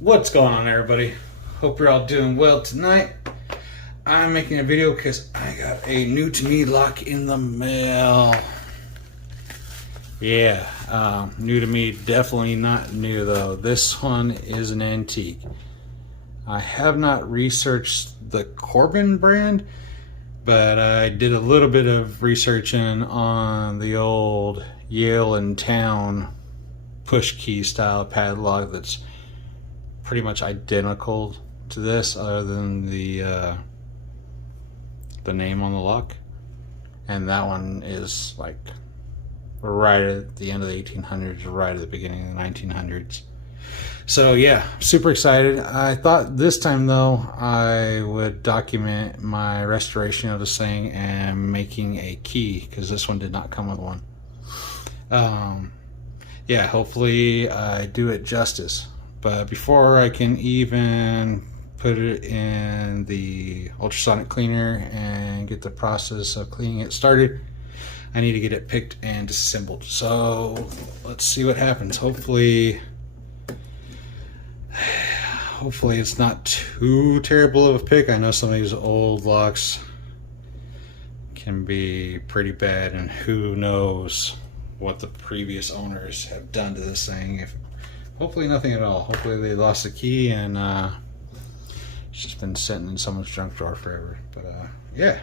What's going on, everybody? Hope you're all doing well tonight. I'm making a video because I got a new to me lock in the mail. Yeah, new to me, definitely not new though. This one is an antique. I have not researched the Corbin brand, but I did a little bit of researching on the old Yale and Town push key style padlock that's pretty much identical to this, other than the name on the lock. And that one is like right at the end of the 1800s, right at the beginning of the 1900s. So yeah, super excited. I thought this time though I would document my restoration of this thing and making a key, because this one did not come with one. Yeah, hopefully I do it justice. But before I can even put it in the ultrasonic cleaner and get the process of cleaning it started, I need to get it picked and disassembled. So let's see what happens. Hopefully it's not too terrible of a pick. I know some of these old locks can be pretty bad, and who knows what the previous owners have done to this thing. Hopefully nothing at all. Hopefully they lost the key and it's just been sitting in someone's junk drawer forever. But yeah,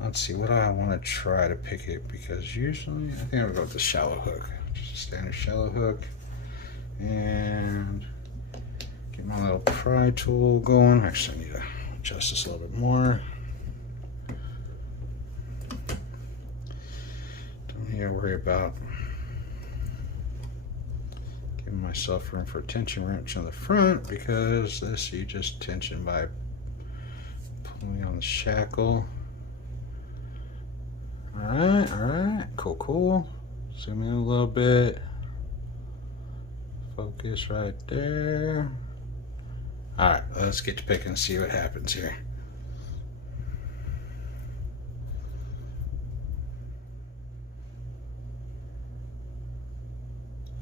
let's see what I want to try to pick it, because usually I think I'm gonna go with the shallow hook, just a standard shallow hook, and get my little pry tool going. Actually, I need to adjust this a little bit more. Don't need to worry about giving myself room for a tension wrench on the front, because this you just tension by pulling on the shackle. Alright, cool. Zoom in a little bit. Focus right there. Alright, let's get to picking and see what happens here.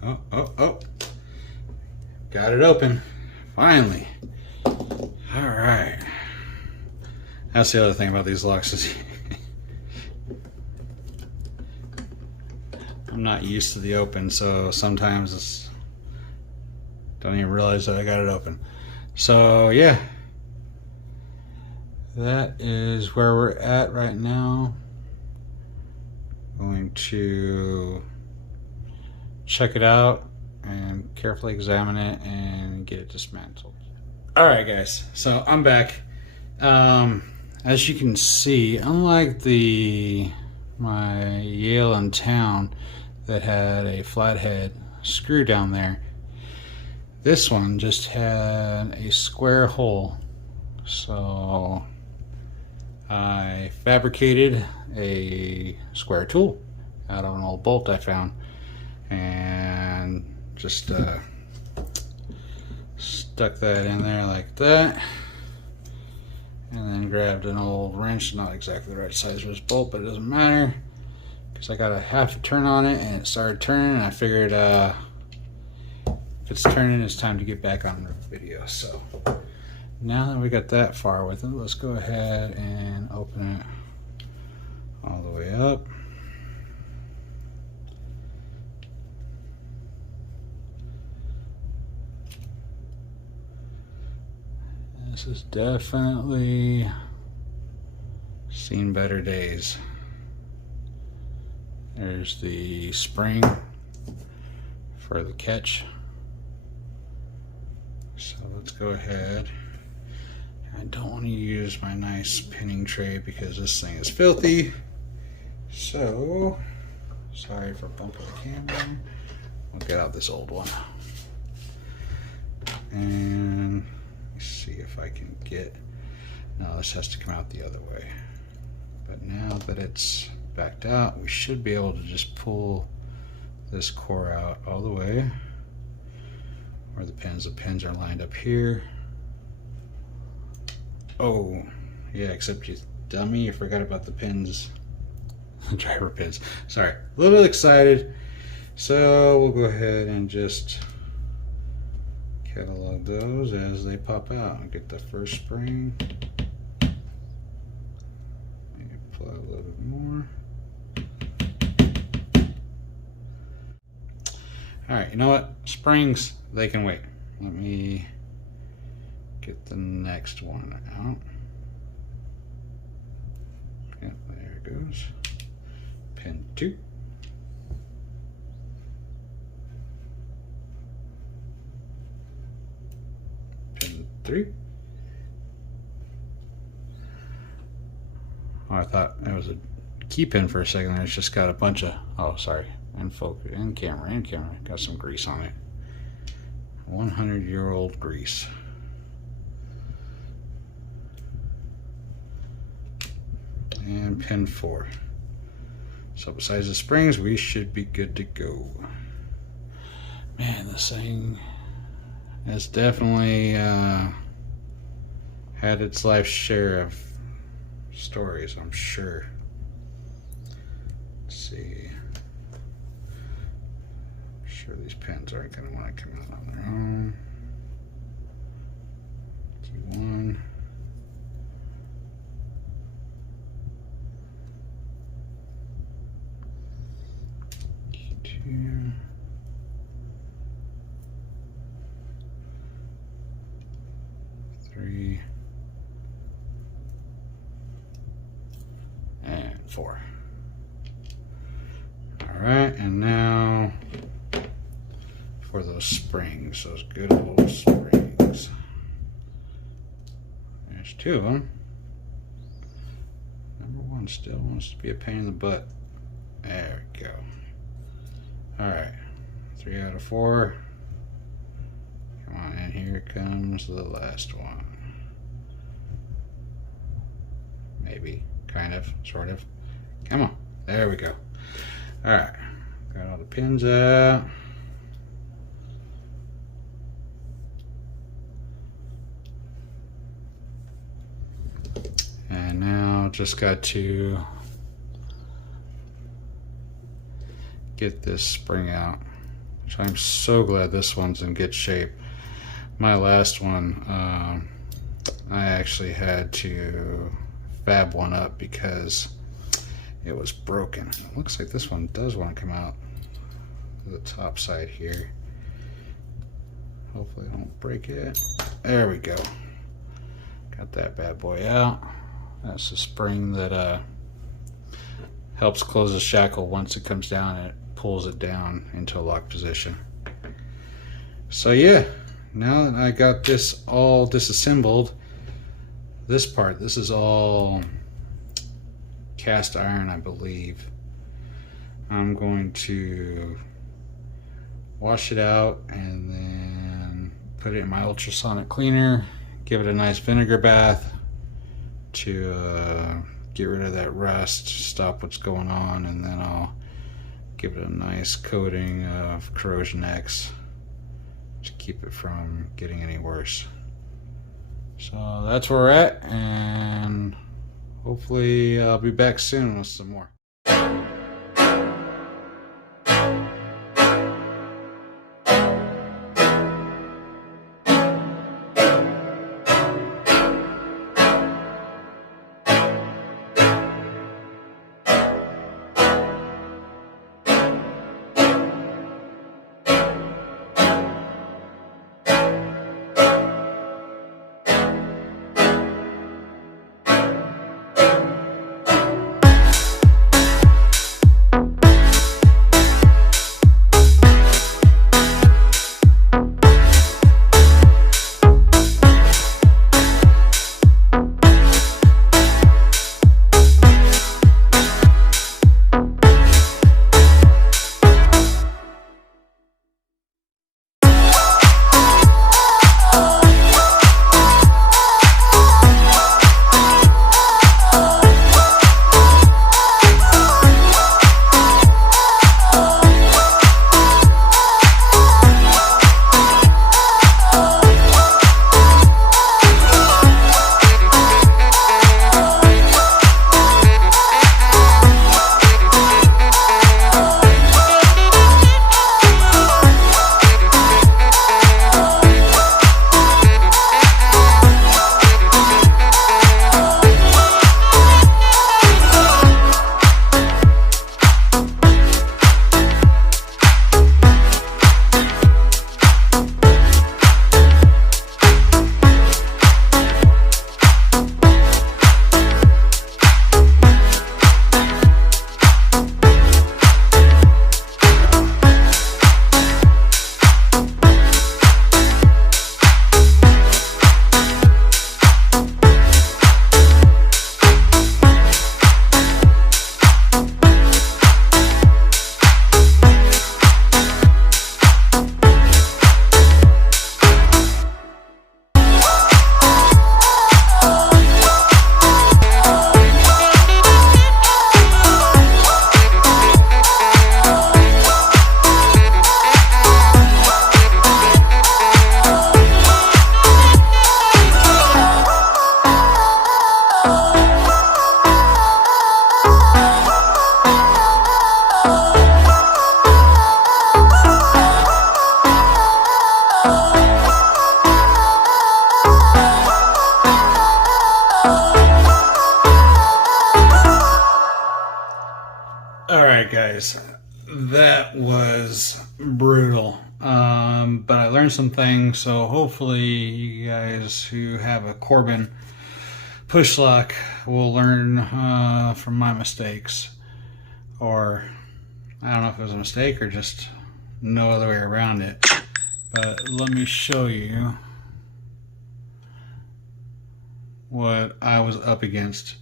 Oh. Got it open. Finally. Alright. That's the other thing about these locks is I'm not used to the open, so sometimes don't even realize that I got it open. So yeah, that is where we're at right now. Going to check it out and carefully examine it and get it dismantled. All right, guys, so I'm back. As you can see, unlike my Yale and Town that had a flathead screw down there, this one just had a square hole. So I fabricated a square tool out of an old bolt I found, and just stuck that in there like that, and then grabbed an old wrench, not exactly the right size for this bolt, but it doesn't matter, because I got a half a turn on it and it started turning, and I figured if it's turning, it's time to get back on the video. So now that we got that far with it, let's go ahead and open it all the way up. This has definitely seen better days. There's the spring for the catch. So let's go ahead. I don't want to use my nice pinning tray because this thing is filthy. So, sorry for bumping the camera. We'll get out this old one. And see if I can get, no, this has to come out the other way. But now that it's backed out, we should be able to just pull this core out all the way where the pins are lined up here. Oh yeah, except you dummy, you forgot about the pins. Driver pins, sorry, a little bit excited. So we'll go ahead and just catalog those as they pop out. I'll get the first spring. Maybe pull out a little bit more. Alright, you know what? Springs, they can wait. Let me get the next one out. Yep, there it goes. Pin 2. Pin 3. Oh, I thought it was a key pin for a second. It's just got a bunch of, oh, sorry, and focus, and camera, got some grease on it. 100-year-old grease. And pin 4. So besides the springs, we should be good to go. Man, this thing has definitely had its life's share of stories, I'm sure. Let's see. I'm sure these pins aren't going to want to come out on their own. T1. T2. Three. And 4. Alright, and now for those springs, those good old springs. There's 2 of them. Number 1 still wants to be a pain in the butt. There we go. Alright, 3 out of 4. Come on, and here comes the last one. Maybe, kind of, sort of. Come on, there we go. Alright, got all the pins out. And now just got to get this spring out, which I'm so glad this one's in good shape. My last one, I actually had to fab one up because it was broken. It looks like this one does want to come out to the top side here. Hopefully I don't break it. There we go. Got that bad boy out. That's the spring that helps close the shackle. Once it comes down, it pulls it down into a lock position. So yeah, now that I got this all disassembled, this part, this is all cast iron, I believe. I'm going to wash it out and then put it in my ultrasonic cleaner, give it a nice vinegar bath to get rid of that rust, stop what's going on, and then I'll give it a nice coating of Corrosion X to keep it from getting any worse. So that's where we're at, and hopefully I'll be back soon with some more. that was brutal. But I learned some things, so hopefully you guys who have a Corbin push lock will learn from my mistakes. Or I don't know if it was a mistake or just no other way around it. But let me show you what I was up against.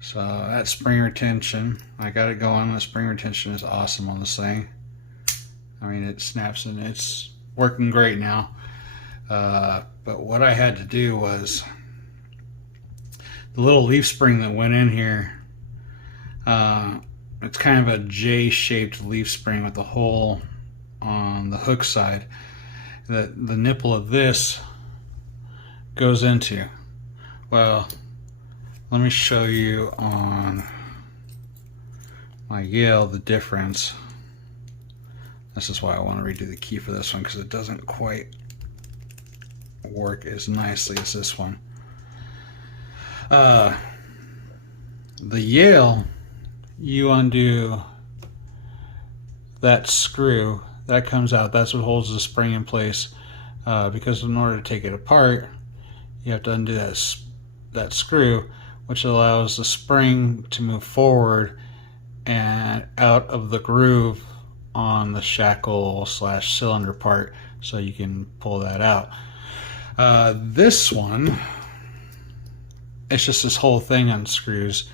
So that spring retention, I got it going. The spring retention is awesome on this thing. I mean, it snaps and it's working great now. But what I had to do was the little leaf spring that went in here. It's kind of a J-shaped leaf spring with a hole on the hook side that the nipple of this goes into. Well, let me show you on my Yale the difference. This is why I want to redo the key for this one, because it doesn't quite work as nicely as this one. The Yale, you undo that screw, that comes out, that's what holds the spring in place, because in order to take it apart, you have to undo that screw, which allows the spring to move forward and out of the groove on the shackle / cylinder part, so you can pull that out. This one, it's just this whole thing unscrews,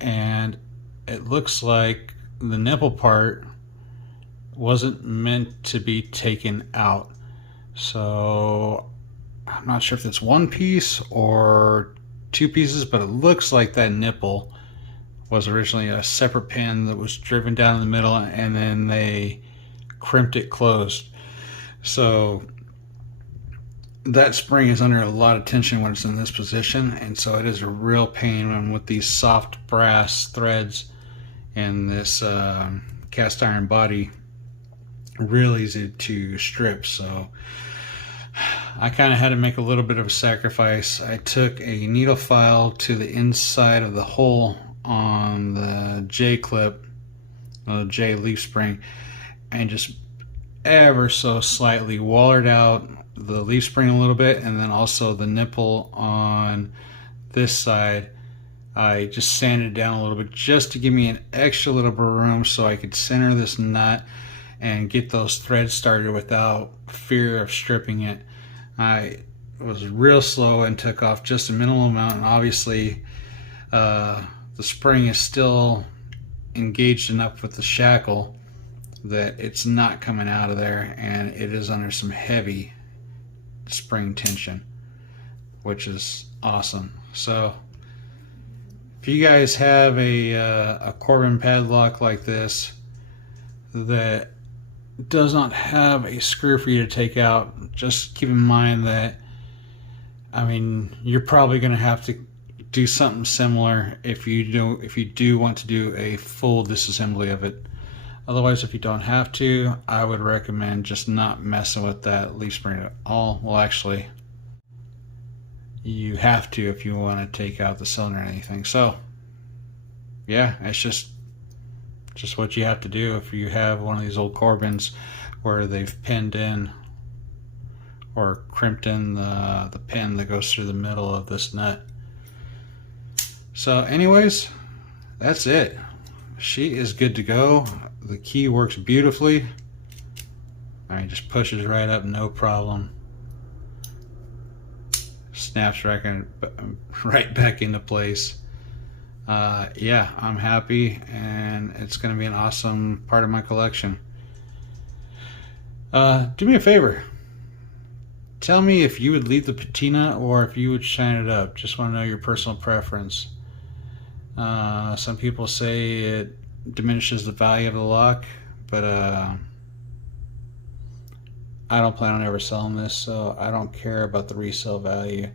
and it looks like the nipple part wasn't meant to be taken out. So I'm not sure if it's one piece or two pieces, but it looks like that nipple was originally a separate pin that was driven down in the middle, and then they crimped it closed. So that spring is under a lot of tension when it's in this position, and so it is a real pain. And with these soft brass threads and this cast iron body, really easy to strip. So I kind of had to make a little bit of a sacrifice. I took a needle file to the inside of the hole on the J clip, the J leaf spring, and just ever so slightly wallered out the leaf spring a little bit, and then also the nipple on this side. I just sanded it down a little bit just to give me an extra little bit of room so I could center this nut and get those threads started without fear of stripping it. I was real slow and took off just a minimal amount, and obviously the spring is still engaged enough with the shackle that it's not coming out of there, and it is under some heavy spring tension, which is awesome. So if you guys have a Corbin padlock like this that does not have a screw for you to take out, just keep in mind that, I mean, you're probably going to have to do something similar if you do want to do a full disassembly of it. Otherwise, if you don't have to, I would recommend just not messing with that leaf spring at all. Well, actually, you have to if you want to take out the cylinder or anything. So yeah, it's just what you have to do if you have one of these old Corbins where they've pinned in or crimped in the pin that goes through the middle of this nut. So anyways, that's it. She is good to go. The key works beautifully. I mean, just pushes right up, no problem. Snaps right back into place. Yeah, I'm happy, and it's going to be an awesome part of my collection. Do me a favor. Tell me if you would leave the patina or if you would shine it up. Just want to know your personal preference. Some people say it diminishes the value of the lock, but I don't plan on ever selling this, so I don't care about the resale value.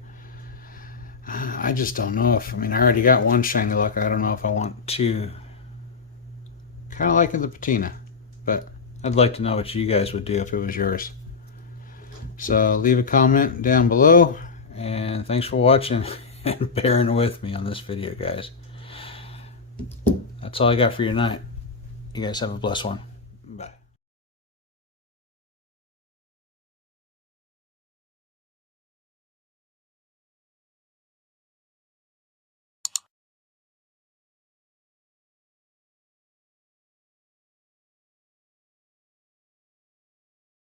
I just don't know if, I mean, I already got one shiny lock. I don't know if I want two. Kind of liking the patina, but I'd like to know what you guys would do if it was yours. So leave a comment down below, and thanks for watching and bearing with me on this video, guys. That's all I got for you tonight. You guys have a blessed one.